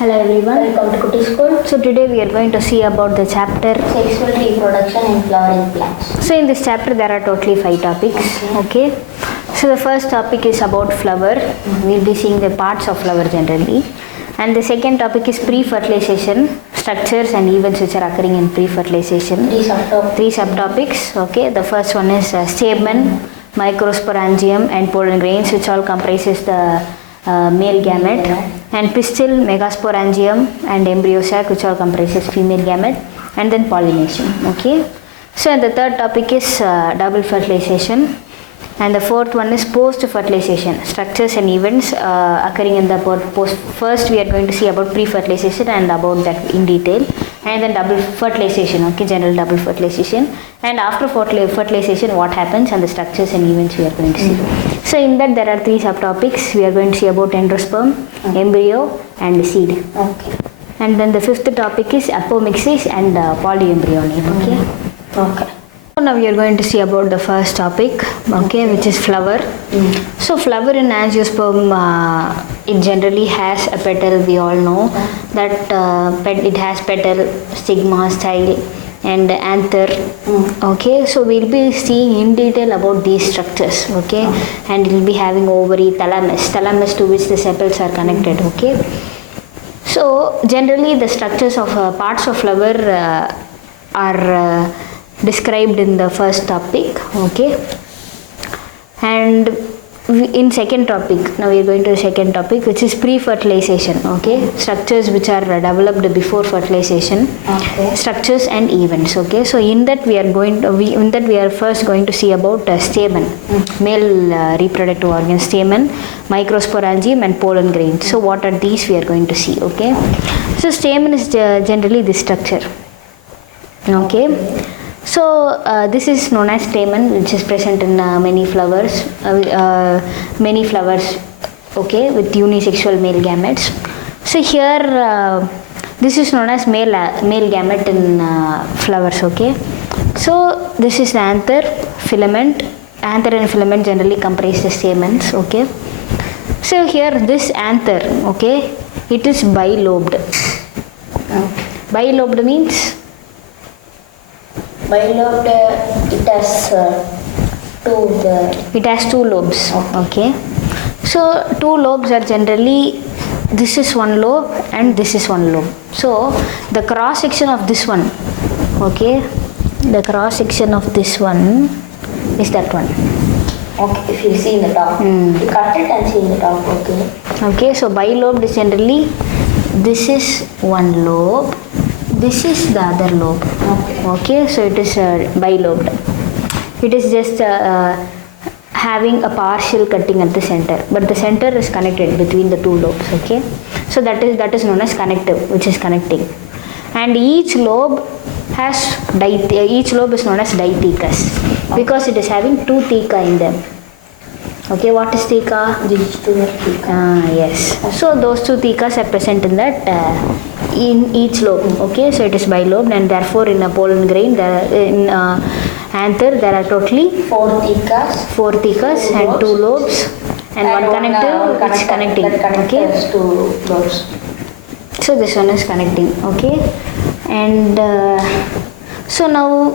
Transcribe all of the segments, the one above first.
Hello everyone. Welcome to Kutti School. So today we are going to see about the chapter Sexual Reproduction in Flowering Plants. So in this chapter there are totally 5 topics. Okay. So the first topic is about flower. We'll be seeing the parts of flower generally. And the second topic is pre-fertilization, structures and events which are occurring in pre-fertilization. 3 subtopics. Okay. The first one is stamen, Microsporangium and pollen grains, which all comprises the male gamete, and pistil, Megasporangium and embryo sac, which all comprises female gamete, and then pollination. Okay. So the third topic is double fertilization, and the fourth one is post fertilization, structures and events occurring in the post. First we are going to see about pre-fertilization and about that in detail, and then double fertilization. Okay, general double fertilization, and after fertilization what happens and the structures and events we are going to see. So in that there are 3 subtopics. We are going to see about endosperm, embryo and seed. Okay. And then the 5th topic is apomixis and polyembryony. Okay. Okay. So now we are going to see about the first topic, okay, which is flower. So flower in angiosperm, it generally has a petal. We all know that it has petal, stigma, style and anther. Okay, so we'll be seeing in detail about these structures. Okay, and it will be having ovary, thalamus to which the sepals are connected. Okay, so generally the structures of parts of flower are described in the first topic. Okay, and in second topic, now we are going to the second topic, which is pre-fertilization. Okay, structures which are developed before fertilization. Okay. Structures and events. Okay, so in that we are first going to see about stamen, male reproductive organ, stamen, Microsporangium and pollen grains. So what are these we are going to see. Okay, so stamen is generally this structure. Okay. So this is known as stamen, which is present in many flowers, okay, with unisexual male gametes. So here this is known as male gamete in flowers. Okay, so this is the anther, filament. Anther and filament generally comprise the stamens. Okay, so here this anther, okay, it is bilobed. Bilobed means Bilobed, it has it has 2 lobes. Okay, so 2 lobes are generally, this is one lobe and this is one lobe. So the cross section of this one, okay, the cross section of this one is that one. Okay, if you see in the top, you cut it and see in the top. Okay. Okay, so bilobed is generally, this is one lobe, this is the other lobe. Okay, so it is bilobed. It is just having a partial cutting at the center, but the center is connected between the 2 lobes. Okay, so that is known as connective, which is connecting. And each lobe has each lobe is known as dithecous because it is having 2 theca in them. Okay, what is theca? These 2 are theca. Yes. So those 2 thecas are present in that in each lobe. Okay, so it is bilobed, and therefore in a pollen grain, in anther there are totally 4 thecas. 4 thecas and 2 lobes and one connective which is connecting. Okay. 2 lobes. So this one is connecting. Okay, and so now.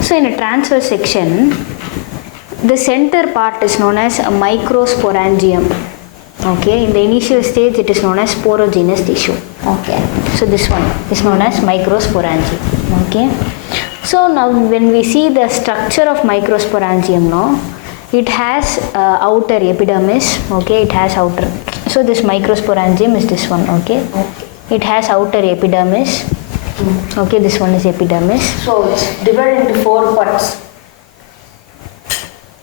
So in a transverse section, the center part is known as a microsporangium. Okay, in the initial stage it is known as sporogenous tissue. Okay. So this one is known as microsporangium. Okay. So now when we see the structure of microsporangium, now it has outer epidermis. Okay, it has outer. So this microsporangium is this one. Okay. It has outer epidermis. Okay, this one is epidermis. So it's divided into 4 parts.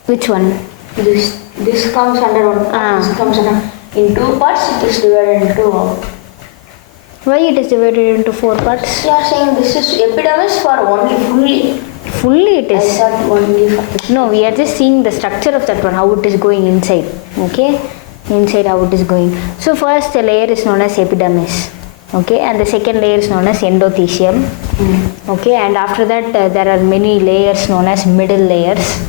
Which one? This comes under one part, this comes under in 2 parts. It is divided into. Why it is divided into 4 parts? You are saying this is epidermis for only fully. Fully it is. I thought only for this. No, we are just seeing the structure of that one, how it is going inside. Okay, inside how it is going. So first the layer is known as epidermis. Okay, and the second layer is known as endothecium. Okay, and after that there are many layers known as middle layers.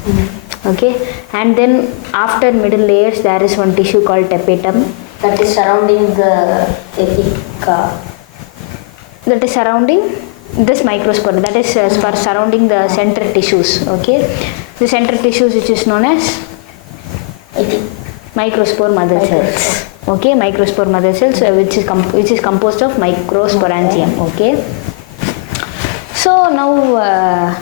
Okay, and then after middle layers there is one tissue called tapetum. That is surrounding the epica. That is surrounding this microspore. That is for surrounding the central tissues. Okay, the central tissues which is known as microspore mother cells. Okay, microspore mother cells which is composed of microsporangium. Okay, so now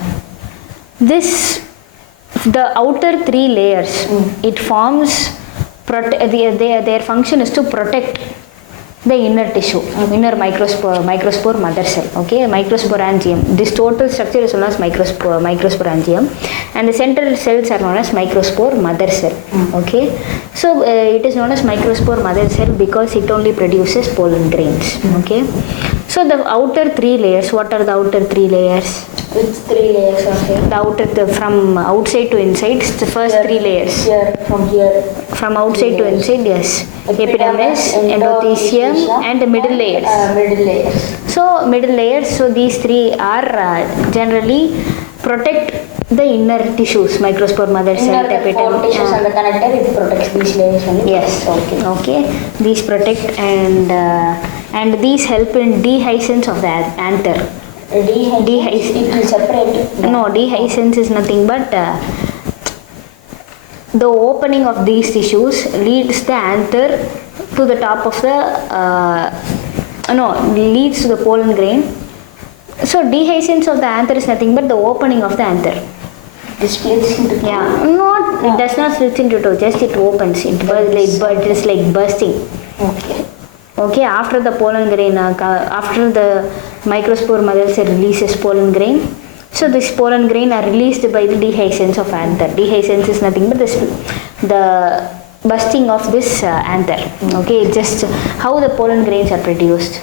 the outer three layers, it forms their function is to protect the inner tissue, inner microspore mother cell. Okay, microsporangium. This total structure is known as microsporangium, and the central cells are known as microspore mother cell. Okay, so it is known as microspore mother cell because it only produces pollen grains. Okay, so the outer three layers. What are the outer three layers? Which three layers are here? From outside to inside, the first Here, three layers. From here. From outside to inside, yes. Epidermis, endothelium, and the middle layers. Middle layers. So middle layers. So these three are generally protect the inner tissues, microspore mother cell, tapetum. Tissues and the connector, it protects these layers only. Yes. Okay. These protect and these help in dehiscence of the anther. Dehiscence. It will separate. No, dehiscence is nothing but the opening of these tissues leads the anther to the top of the leads to the pollen grain. So dehiscence of the anther is nothing but the opening of the anther. It splits into two. It does not split into two, just it opens. It is like bursting. Okay, after the pollen grain, after the microspore mother cell releases pollen grain, so this pollen grain are released by the dehiscence of anther. Dehiscence is nothing but the bursting of this anther. Okay, just how the pollen grains are produced.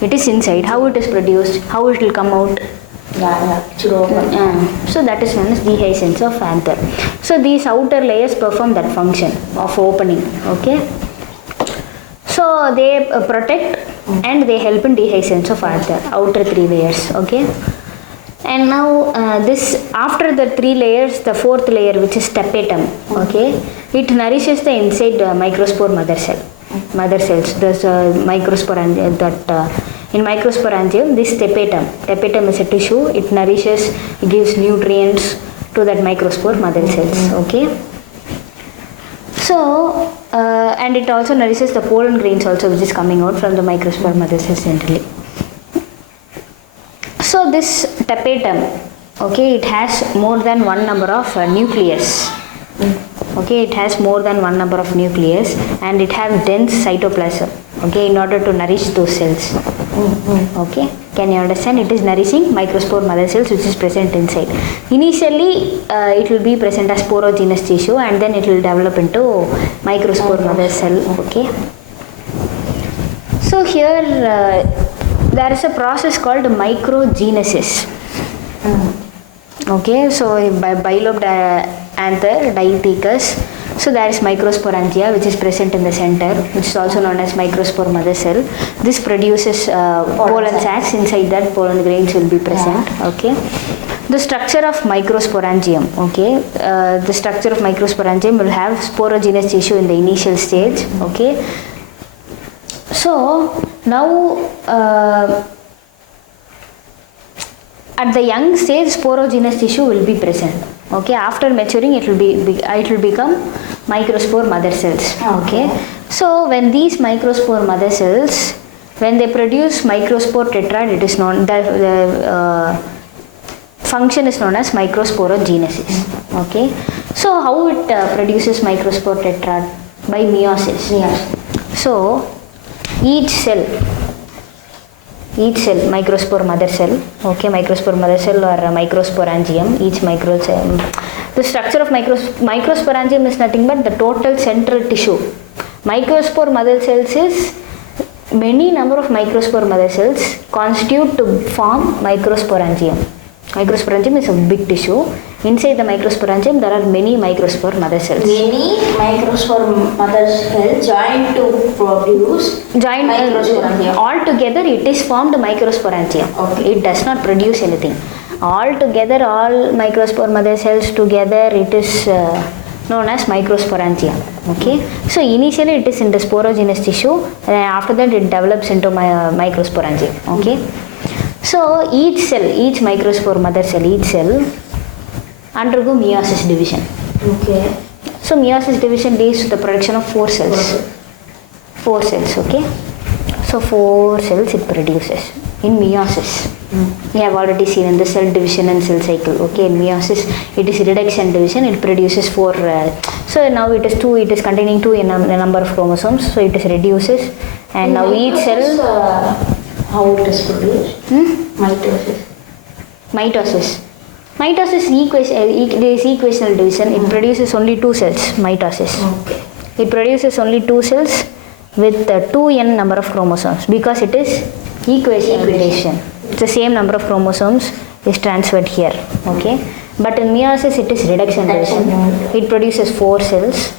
It is inside. How it is produced? How it will come out? So that is known as dehiscence of anther. So these outer layers perform that function of opening. Okay. So they protect and they help in dehiscence of anther, outer three layers. Okay. And now this after the three layers, the fourth layer, which is tapetum. Okay, it nourishes the inside microspore mother cells. There's microsporangium in microsporangium. This tapetum is a tissue. It nourishes, it gives nutrients to that microspore mother cells. Okay. So and it also nourishes the pollen grains also, which is coming out from the microspore mother cells centrally. So this tapetum, okay, it has more than one number of nucleus. Okay, it has more than one number of nucleus and it has dense cytoplasm. Okay, in order to nourish those cells. Okay, can you understand? It is nourishing microspore mother cells which is present inside. Initially, it will be present as sporogenous tissue and then it will develop into microspore mother cell. Okay. So here there is a process called microgenesis. Okay, so by bilobed anther, diaticus. So there is microsporangia which is present in the center, which is also known as microspore mother cell. This produces pollen sacs. Inside that pollen grains will be present. Okay. The structure of microsporangium. Okay. The structure of microsporangium will have sporogenous tissue in the initial stage. Okay. So now at the young stage, sporogenous tissue will be present. Okay, after maturing, it will become microspore mother cells. Okay, so when these microspore mother cells, when they produce microspore tetrad, it is known the function is known as microsporogenesis. Okay, so how it produces microspore tetrad? By meiosis. So each cell, microspore mother cell, okay, microspore mother cell or microsporangium, each the structure of microsporangium is nothing but the total central tissue. Microspore mother cells is many number of microspore mother cells constitute to form microsporangium. Microsporangium is a big tissue. Inside the microsporangium, there are many microspore mother cells. Many microspore mother cells join to produce microsporangium. All together, it is formed microsporangium. Okay. It does not produce anything. all together, all microspore mother cells together, it is known as Microsporangium. Okay, so initially it is in the sporogenous tissue, and after that it develops into Microsporangium. Okay, so each cell, each microspore mother cell, each cell undergo meiosis division. Okay. So meiosis division leads to the production of 4 cells. 4 cells, okay. So 4 cells it produces in meiosis. We have already seen in the cell division and cell cycle. Okay, in meiosis it is reduction division. It produces 4. So now it is 2. It is containing 2 in a number of chromosomes. So it is reduces, and now each cell. How it is produced? Mitosis. Mitosis. Mitosis is equational division. It produces only 2 cells. Mitosis. Okay. It produces only 2 cells with 2n number of chromosomes because it is equational division. It's the same number of chromosomes is transferred here. Okay, but in meiosis it is reduction division. It produces 4 cells.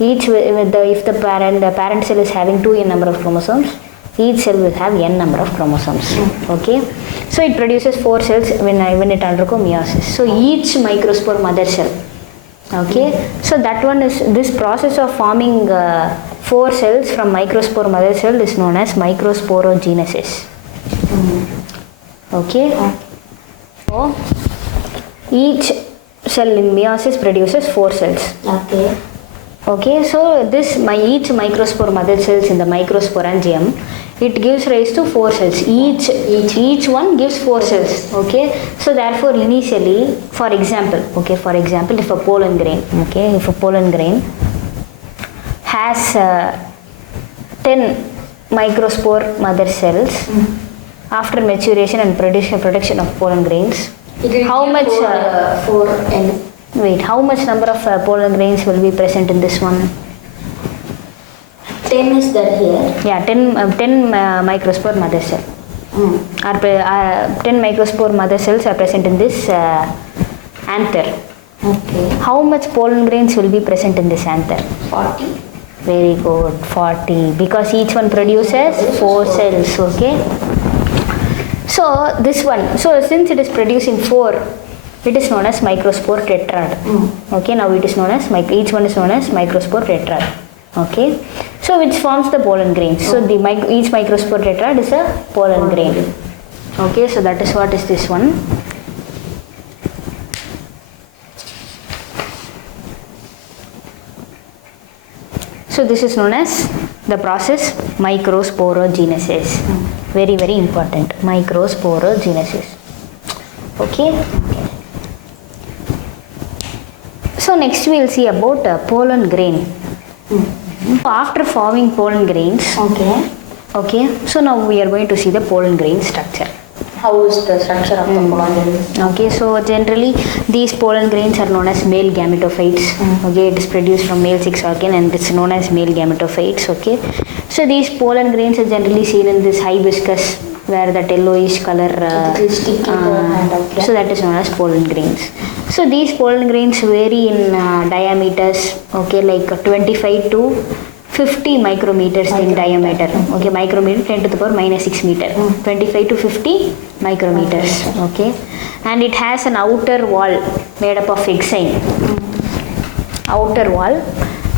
Each if the parent cell is having 2n number of chromosomes, each cell will have n number of chromosomes. Okay, so it produces 4 cells when it undergo meiosis. So each microspore mother cell. Okay, so that one is this process of forming 4 cells from microspore mother cell is known as Microsporangenesis. Okay, so each cell in meiosis produces 4 cells. Okay. Okay, so each microspore mother cells in the Microsporangium, it gives rise to 4 cells. Each one gives 4 cells. Okay, so therefore initially, for example, if a pollen grain, has 10 microspore mother cells, after maturation and production of pollen grains, how much? 4n. Wait, how much number of pollen grains will be present in this one? 10 is there here. Yeah, 10 microspore mother cell. 10 microspore mother cells are present in this anther. Okay. How much pollen grains will be present in this anther? 40. Very good, 40. Because each one produces 4 cells. Okay. So this one, so since it is producing 4, it is known as microspore tetrad. Okay, now it is known as each one is known as microspore tetrad. Okay, so which forms the pollen grains. So each microspore tetrad is a pollen grain. Okay, so that is what is this one. So this is known as the process Microsporangenesis. Very, very important. Microsporangenesis. Okay. So next we will see about pollen grain. After forming pollen grains, okay, so now we are going to see the pollen grain structure. How is the structure of the pollen grain? Okay, so generally these pollen grains are known as male gametophytes. Okay, it is produced from male sex organ and it's known as male gametophytes. Okay, so these pollen grains are generally seen in this hibiscus where that yellowish color so that is known as pollen grains. So these pollen grains vary in diameters, okay, like 25 to 50 micrometers in diameter. Okay, micrometer 10 to the power minus 6 meter. 25 to 50 micrometers. Okay, and it has an outer wall made up of exine. Outer wall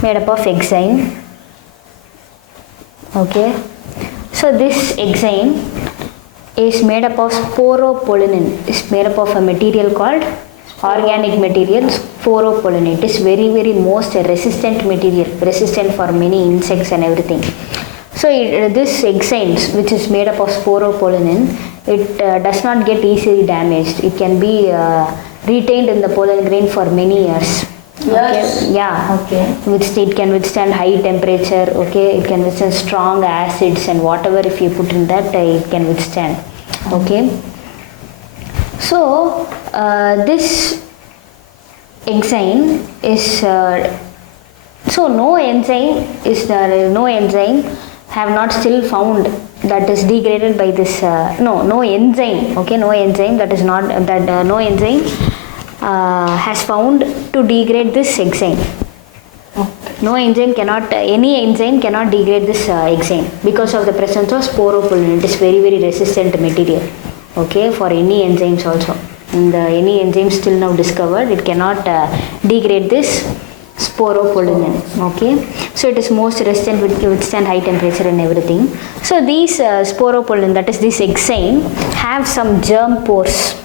made up of exine. Okay, so this exine is made up of sporopollenin. It's made up of a material called organic material, sporopollenin. It is very, very most resistant material, resistant for many insects and everything. So this exine, which is made up of sporopollenin, it does not get easily damaged. It can be retained in the pollen grain for many years. Yes. Okay. Yeah. Okay. It can withstand high temperature. Okay. It can withstand strong acids and whatever if you put in that it can withstand. Okay. So this exine is so no enzyme have not still found that is degraded by this no enzyme. Okay, no enzyme that is not no enzyme has found to degrade this exine. No enzyme cannot, any enzyme cannot degrade this exine because of the presence of sporopollenin. It is very, very resistant material. Okay, for any enzymes also. any enzyme still now discovered, it cannot degrade this sporopollen. Okay, so it is most resistant with withstand high temperature and everything. So these sporopollen, that is this exine, have some germ pores.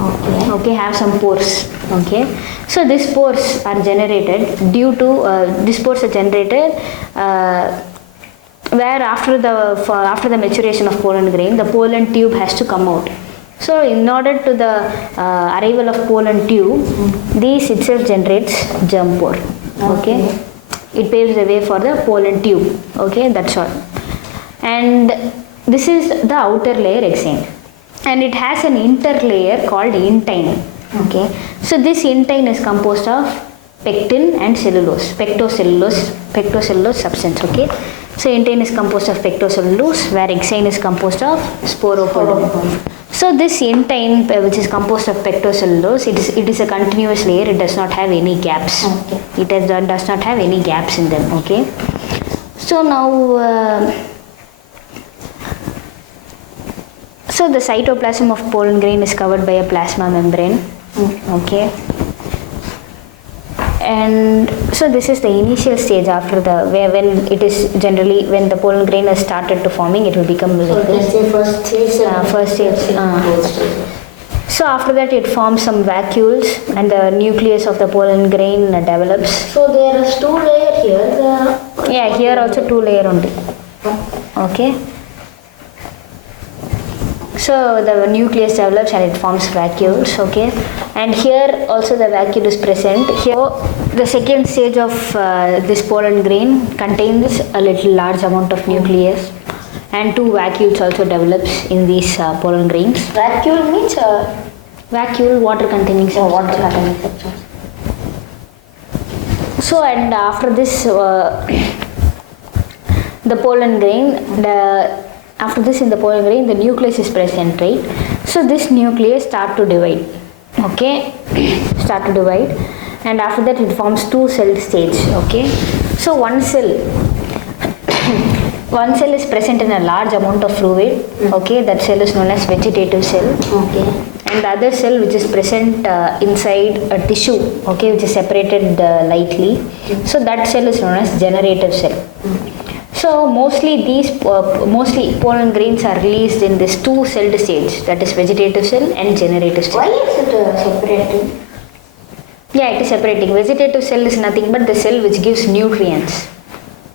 Okay, have some pores. Okay, so these pores are generated due to these pores are generated where after the maturation of pollen grain, the pollen tube has to come out. So in order to the arrival of pollen tube, this itself generates germ pore. Okay, it paves the way for the pollen tube. Okay, that's all. And this is the outer layer exine, and it has an interlayer called intine. Okay, so this intine is composed of pectin and cellulose, pectocellulose substance. Okay, so intine is composed of pectocellulose, where exine is composed of sporopollen. So this intine, which is composed of pectocellulose, it is a continuous layer. It does not have any gaps. Okay. It does not have any gaps in them. Okay, so now so the cytoplasm of pollen grain is covered by a plasma membrane. Okay, and so this is the initial stage after the when it is generally when the pollen grain has started to forming, it will become like this. First stage. So after that it forms some vacuoles and the nucleus of the pollen grain develops. So there is 2 layers here. Yeah, here also 2 layers only. Okay. So the nucleus develops and it forms vacuoles. Okay, and here also the vacuole is present. Here the second stage of this pollen grain contains a little large amount of nucleus, and 2 vacuoles also develops in these pollen grains. Vacuole means Vacuole, water containing substance. water containing substance. So and after this the pollen grain, after this in the pollen grain the nucleus is present, right? So this nucleus start to divide. Okay, start to divide, and after that it forms 2 cell stage. Okay, so one cell is present in a large amount of fluid. Okay, that cell is known as vegetative cell. Okay. And the other cell which is present inside a tissue, okay, which is separated lightly, so that cell is known as generative cell. So mostly pollen grains are released in this 2 celled stage, that is vegetative cell and generative cell. Why is it separating? Yeah, it is separating. Vegetative cell is nothing but the cell which gives nutrients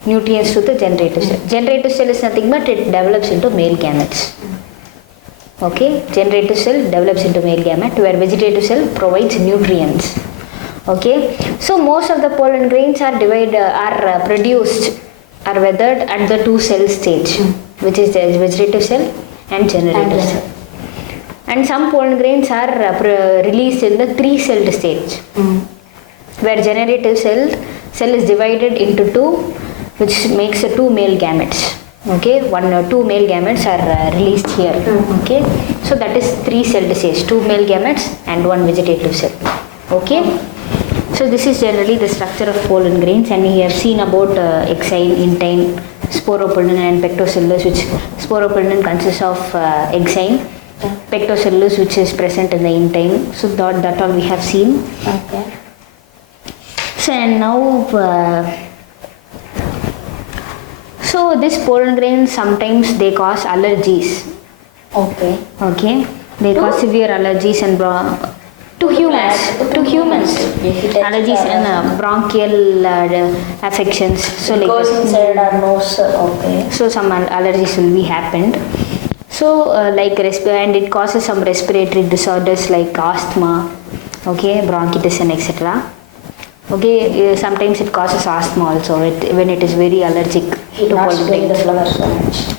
to the generative cell. Generative cell is nothing but it develops into male gametes. Okay, generative cell develops into male gamete, where vegetative cell provides nutrients. Okay, so most of the pollen grains are produced are weathered at the 2 cell stage, which is the vegetative cell and generative cell. And some pollen grains are released in the 3 celled stage, where generative cell is divided into 2, which makes 2 male gametes. Okay, 2 male gametes are released here. Okay, so that is 3 celled stage, 2 male gametes and 1 vegetative cell. Okay, so this is generally the structure of pollen grains, and we have seen about exine, intine, sporopollen and pectocellulose, which sporopollen consists of exine, pectocellulose which is present in the intine. So that all we have seen. Okay. So and now so this pollen grains sometimes they cause allergies. Okay. Okay, they cause severe allergies and to humans allergies and bronchial affections. So it goes like inside our nose. Okay. so some allergies will be happened. So and it causes some respiratory disorders like asthma, okay, bronchitis and etc. Okay, sometimes it causes asthma also when it is very allergic to pollen grain. The flowers so much.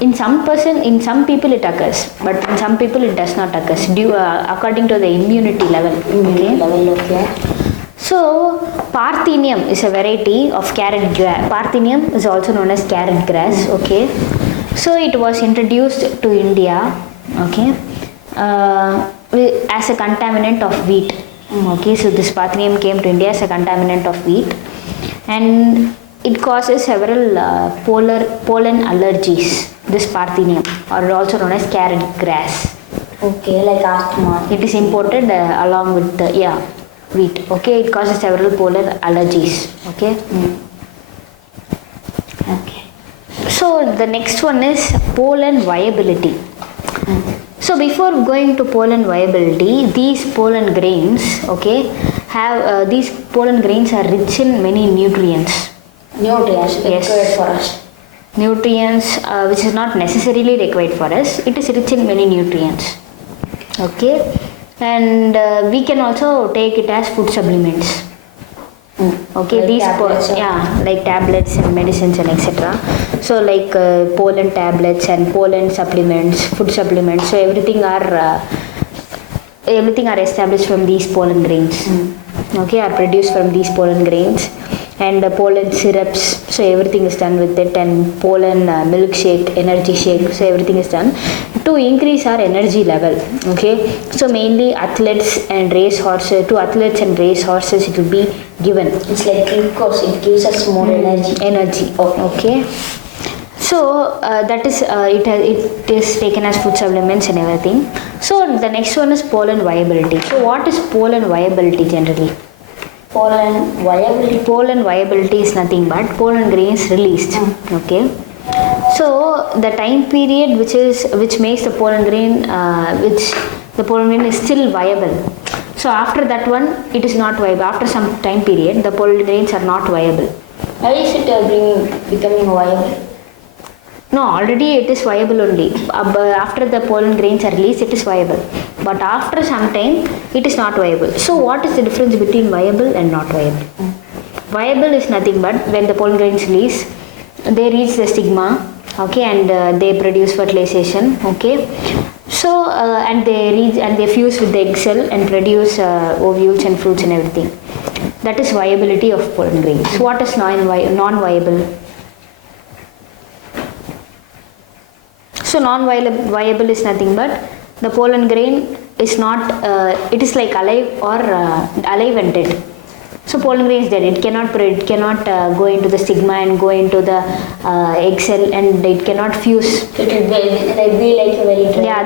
In some people it occurs, but in some people it does not occur according to the immunity level. Okay. So Parthenium is a variety of carrot grass. Parthenium is also known as carrot grass. Okay, so it was introduced to India, okay, as a contaminant of wheat. Okay, so this Parthenium came to India as a contaminant of wheat, and it causes several pollen allergies. This Parthenium, or also known as carrot grass. Okay, like asthma. It is imported along with the wheat. Okay, it causes several pollen allergies. Okay. Okay. So the next one is pollen viability. So before going to pollen viability, these pollen grains, okay, have these pollen grains are rich in many nutrients. Nutrients required for us. Nutrients which is not necessarily required for us. It is rich in many nutrients. Okay, and we can also take it as food supplements. Okay, like these tablets, like tablets and medicines and etc. So like pollen tablets and pollen supplements, food supplements. So everything are established from these pollen grains. Okay, are produced from these pollen grains, and pollen syrups. So everything is done with it, and pollen milkshake, energy shake. So everything is done to increase our energy level. Okay, so mainly athletes and race horses. To athletes and race horses, it will be given. It's like glucose. It gives us more energy. Okay. So that is it is taken as food supplements and everything. So the next one is pollen viability. So what is pollen viability generally? Pollen viability. Pollen viability is nothing but pollen grains released. Okay. So the time period which makes the pollen grain is still viable. So after that one, it is not viable. After some time period, the pollen grains are not viable. Why is it becoming viable? No, already it is viable only. After the pollen grains are released, it is viable. But after some time, it is not viable. So what is the difference between viable and not viable? Viable is nothing but when the pollen grains release, they reach the stigma, okay, and they produce fertilization, okay. So and they fuse with the egg cell and produce ovules and fruits and everything. That is viability of pollen grains. What is non-viable? So non-viable is nothing but the pollen grain is not, it is like alive or alive and dead. So pollen grain is dead. It cannot go into the stigma and go into the egg cell, and it cannot fuse. It will be like a very dry.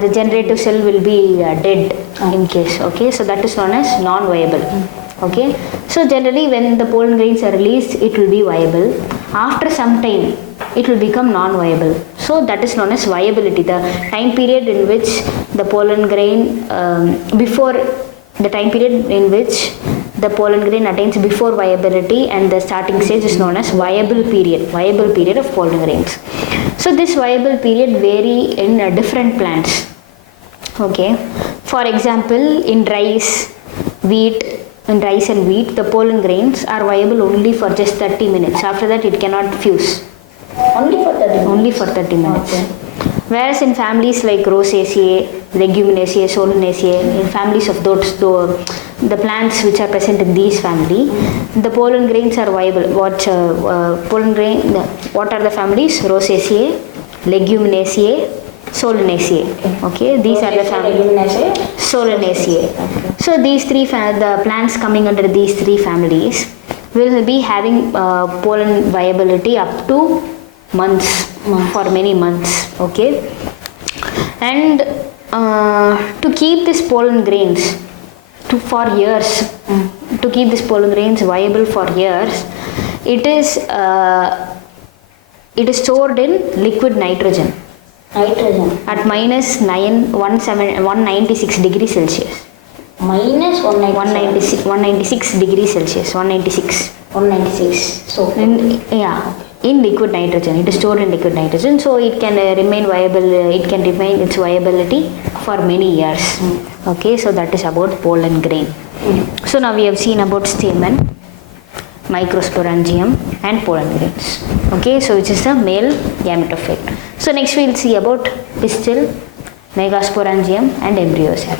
The generative cell will be dead in case. Okay, so that is known as non-viable. Okay, so generally when the pollen grains are released, it will be viable. After some time, it will become non-viable. So that is known as viability. The time period in which the pollen grain the time period in which the pollen grain attains before viability and the starting stage is known as viable period of pollen grains. So this viable period vary in different plants. Okay, for example, in rice and wheat, the pollen grains are viable only for just 30 minutes. After that, it cannot fuse. Only for 30 minutes? Only for 30 minutes. Okay. Whereas in families like Rosaceae, Leguminaceae, Solanaceae, in families of the plants which are present in these family, the pollen grains are viable. What are the families? Rosaceae, Leguminaceae, Solanaceae. Okay, these are the families. Solanaceae. Okay. So these three the plants coming under these three families will be having pollen viability up to months, for many months. Okay, and to keep these pollen grains for years, to keep these pollen grains viable for years, it is stored in liquid nitrogen. At minus 196 degrees Celsius. Minus 196 degrees Celsius. 196. So in liquid nitrogen. It is stored in liquid nitrogen, so it can remain viable. It can remain its viability for many years. Okay, so that is about pollen grain. So now we have seen about stamen, Microsporangium, and pollen grains. Okay, so which is the male gametophyte. So next we will see about pistil, Microsporangium, and embryo sac.